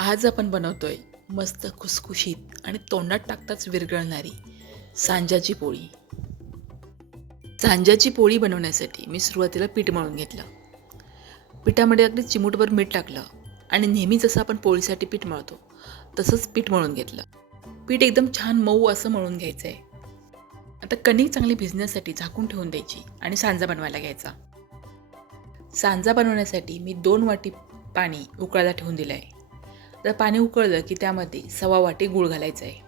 आज आपण बनवतोय मस्त खुसखुशीत आणि तोंडात टाकताच विरघळणारी सांज्याची पोळी. सांज्याची पोळी बनवण्यासाठी मी सुरुवातीला पीठ मळून घेतलं. पिठामध्ये अगदी चिमूटभर मीठ टाकलं आणि नेहमी जसं आपण पोळीसाठी पीठ मळतो तसंच पीठ मळून घेतलं. पीठ एकदम छान मऊ असं मळून घ्यायचं आहे. आता कणिक चांगली भिजण्यासाठी झाकून ठेवून द्यायची आणि सांजा बनवायला घ्यायचा. सांजा बनवण्यासाठी मी 2 वाटी पाणी उकळायला ठेवून दिलं आहे. तर पाणी उकळलं की त्यामध्ये 1/2 वाटी गूळ घालायचा आहे.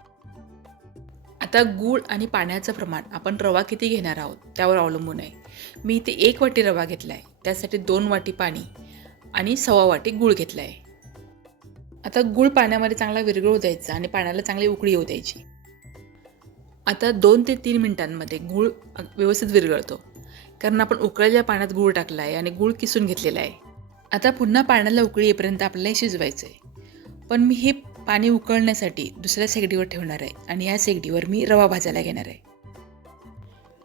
आता गूळ आणि पाण्याचं प्रमाण आपण रवा किती घेणार आहोत त्यावर अवलंबून आहे. मी इथे 1 वाटी रवा घेतला आहे, त्यासाठी 2 वाटी पाणी आणि 1/2 वाटी गूळ घेतला आहे. आता गूळ पाण्यामध्ये चांगला विरघळू द्यायचा आणि पाण्याला चांगली उकळी येऊ द्यायची. आता 2 ते 3 मिनिटांमध्ये गूळ व्यवस्थित विरघळतो, कारण आपण उकळलेल्या पाण्यात गूळ टाकला आहे आणि गूळ किसून घेतलेला आहे. आता पुन्हा पाण्याला उकळी येईपर्यंत आपल्याला हे शिजवायचं आहे. पण मी हे पाणी उकळण्यासाठी दुसऱ्या शेगडीवर ठेवणार आहे आणि या शेगडीवर मी रवा भाजायला घेणार आहे.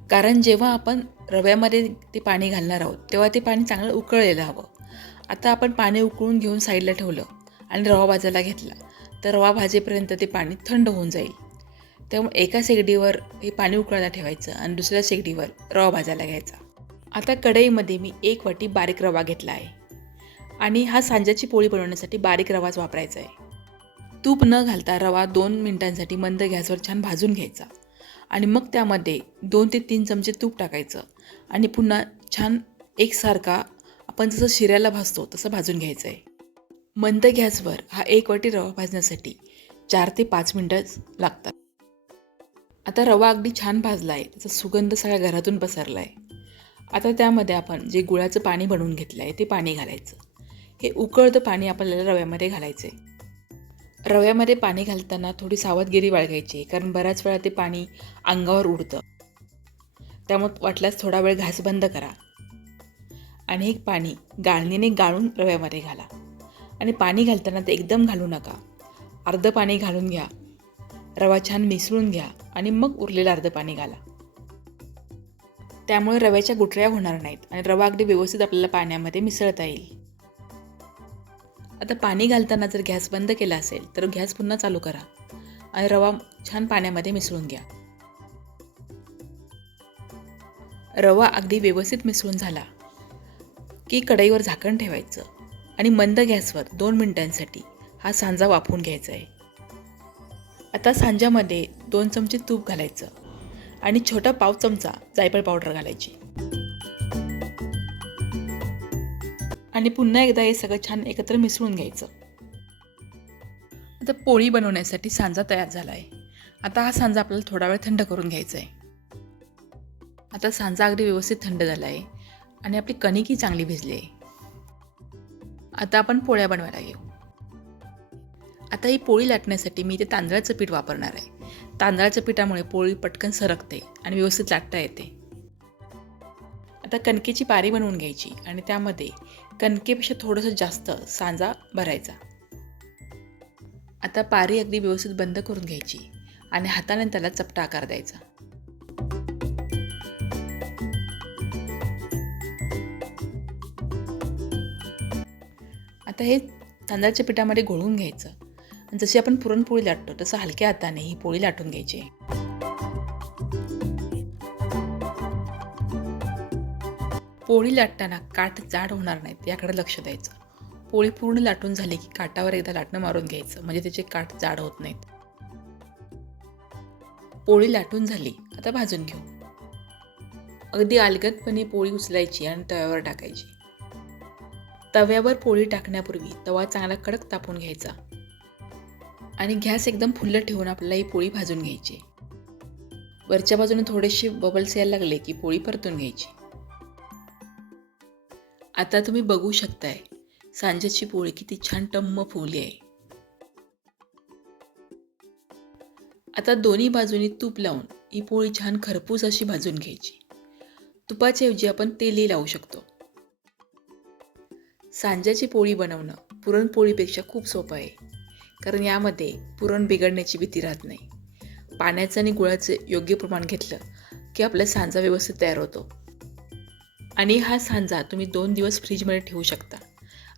कारण जेव्हा आपण रव्यामध्ये ते पाणी घालणार आहोत तेव्हा ते पाणी चांगलं उकळलेलं हवं. आता आपण पाणी उकळून घेऊन साईडला ठेवलं आणि रवा भाजायला घेतला तर रवा भाजेपर्यंत ते पाणी थंड होऊन जाईल. त्यामुळे एका शेगडीवर हे पाणी उकळायला ठेवायचं आणि दुसऱ्या शेगडीवर रवा भाजायला घ्यायचा. आता कढईमध्ये मी 1 वाटी बारीक रवा घेतला आहे आणि हा सांज्याची पोळी बनवण्यासाठी बारीक रवाच वापरायचा आहे. तूप न घालता रवा 2 मिनिटांसाठी मंद गॅसवर छान भाजून घ्यायचा आणि मग त्यामध्ये 2 ते 3 चमचे तूप टाकायचं आणि पुन्हा छान एकसारखा आपण जसं शिऱ्याला भाजतो तसं भाजून घ्यायचं आहे. मंद गॅसवर हा 1 वाटी रवा भाजण्यासाठी 4 ते 5 मिनटं लागतात. आता रवा अगदी छान भाजला आहे, त्याचा सुगंध सगळ्या घरातून पसरला आहे. आता त्यामध्ये आपण जे गुळाचं पाणी बनवून घेतलं आहे ते पाणी घालायचं. हे उकळतं पाणी आपल्याला रव्यामध्ये घालायचं आहे. रव्यामध्ये पाणी घालताना थोडी सावधगिरी बाळगायची, कारण बऱ्याच वेळा ते पाणी अंगावर उडतं. त्यामुळे वाटल्यास थोडा वेळ गॅस बंद करा आणि हे पाणी गाळणीने गाळून रव्यामध्ये घाला. आणि पाणी घालताना ते एकदम घालू नका, अर्धं पाणी घालून घ्या, रवा छान मिसळून घ्या आणि मग उरलेलं अर्धं पाणी घाला. त्यामुळे रव्याच्या गुठळ्या होणार नाहीत आणि रवा अगदी व्यवस्थित आपल्याला पाण्यामध्ये मिसळता येईल. आता पाणी घालताना जर गॅस बंद केला असेल तर गॅस पुन्हा चालू करा आणि रवा छान पाण्यामध्ये मिसळून घ्या. रवा अगदी व्यवस्थित मिसळून झाला की कढईवर झाकण ठेवायचं आणि मंद गॅसवर 2 मिनिटांसाठी हा सांजा वाफवून घ्यायचा आहे. आता सांज्यामध्ये 2 चमचे तूप घालायचं आणि छोटा पाव चमचा जायफळ पावडर घालायची आणि पुन्हा एकदा हे सगळं छान एकत्र मिसळून घ्यायचं. आता पोळी बनवण्यासाठी सांजा तयार झाला आहे. आता हा सांजा आपल्याला थोडा वेळ थंड करून घ्यायचा आहे. आता सांजा अगदी व्यवस्थित थंड झाला आहे आणि आपली कणिकही चांगली भिजली आहे. आता आपण पोळ्या बनवायला घेऊ. आता ही पोळी लाटण्यासाठी मी इथे तांदळाचं पीठ वापरणार आहे. तांदळाच्या पिठामुळे पोळी पटकन सरकते आणि व्यवस्थित लाटता येते. आता कणकेची पारी बनवून घ्यायची आणि त्यामध्ये कणकेपेक्षा थोडंसं जास्त सांजा भरायचा. आता पारी अगदी व्यवस्थित बंद करून घ्यायची आणि हाताने त्याला चपटा आकार द्यायचा. आता हे तांदळाच्या पिठामध्ये घोळवून घ्यायचं आणि जशी आपण पुरणपोळी लाटतो तसं हलक्या हाताने ही पोळी लाटून घ्यायची. पोळी लाटताना काठ जाड होणार नाहीत याकडे लक्ष द्यायचं. पोळी पूर्ण लाटून झाली की काठावर एकदा लाटणं मारून घ्यायचं, म्हणजे त्याचे काठ जाड होत नाहीत. पोळी लाटून झाली, आता भाजून घेऊ. अगदी अलगदपणे पोळी उचलायची आणि तव्यावर टाकायची. तव्यावर पोळी टाकण्यापूर्वी तवा चांगला कडक तापून घ्यायचा आणि गॅस एकदम फुल्ल ठेवून आपल्याला ही पोळी भाजून घ्यायची. वरच्या बाजूने थोडेसे बबल्स यायला लागले की पोळी परतून घ्यायची. आता तुम्ही बघू शकताय सांज्याची पोळी किती छान टम्म फुगली आहे. आता दोन्ही बाजूनी तूप लावून ही पोळी छान खरपूस अशी भाजून घ्यायची. तुपाच्या ऐवजी आपण तेलही लावू शकतो. सांज्याची पोळी बनवणं पुरणपोळीपेक्षा खूप सोपं आहे, कारण यामध्ये पुरण बिघडण्याची भीती राहत नाही. पाण्याचं आणि गुळाचं योग्य प्रमाण घेतलं की आपला सांजा व्यवस्थित तयार होतो आणि हा सांजा तुम्ही 2 दिवस फ्रीजमध्ये ठेवू शकता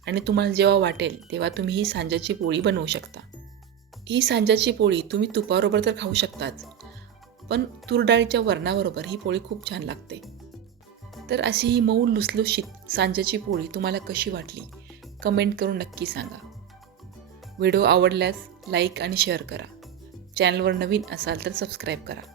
आणि तुम्हाला जेव्हा वाटेल तेव्हा तुम्ही ही सांज्याची पोळी बनवू शकता. ही सांज्याची पोळी तुम्ही तुपाबरोबर तर खाऊ शकताच, पण तूर डाळीच्या वरणाबरोबर ही पोळी खूप छान लागते. तर अशी ही मऊ लुसलुशीत सांज्याची पोळी तुम्हाला कशी वाटली कमेंट करून नक्की सांगा. व्हिडिओ आवडल्यास लाईक आणि शेअर करा. चॅनलवर नवीन असाल तर सबस्क्राईब करा.